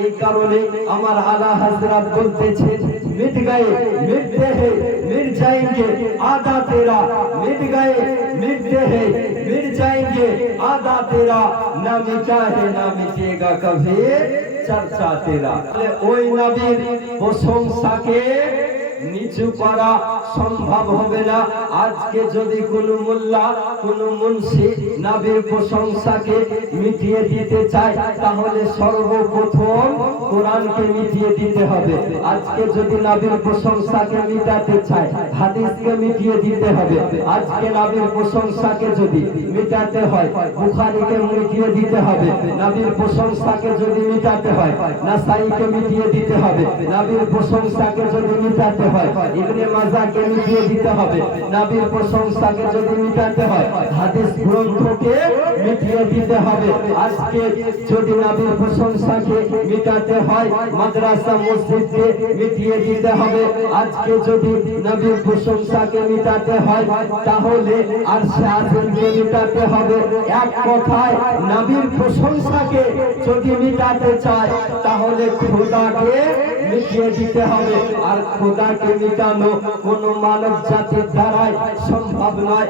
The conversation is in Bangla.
এই কারণে আমার আলা হযরত বলতেছেন मिट गए मिटते हैं मिट जाएंगे आधा तेरा मिट गए मिटते हैं मिट जाएंगे आधा तेरा ना मिटा है ना मिटेगा कभी चर्चा तेरा ওই নবীর প্রশংসাকে নিচু করা সম্ভব হবে না। আজকে যদি কোনো মোল্লা কোনো মুন্সি নবীর প্রশংসাকে মিটিয়ে দিতে চায় তাহলে সর্বপ্রথম কোরআনকে মিটিয়ে দিতে হবে। আজকে যদি নবীর প্রশংসাকে মিটাতে চায় হাদিসকে মিটিয়ে দিতে হবে। আজকে নবীর প্রশংসাকে যদি মিটাতে হয় বুখারীকে মিটিয়ে দিতে হবে। নবীর প্রশংসাকে যদি মিটাতে হয় নাসাঈকে মিটিয়ে দিতে হবে। নবীর প্রশংসাকে যদি মিটাতে হয় ইবনে মাজাহকে মিটিয়ে দিতে হবে। নবীর প্রশংসাকে যদি মিটাতে হয় হাদিস গ্রন্থকে মিটিয়ে দিতে হবে। আজকে যদি নবীর প্রশংসাকে মিটাতে হয় মাদ্রাসা মসজিদকে মিটিয়ে দিতে হবে। আজকে যদি নবীর প্রশংসাকে মিটাতে হয় তাহলে আরশে আজিমকে মিটাতে হবে। এক কথায় নবীর প্রশংসাকে যদি মিটাতে চায় তাহলে খোদাকে মিটিয়ে দিতে হবে। আর খোদাকে মিটানো কোনো মানব জাতির দ্বারাই সম্ভব নয়।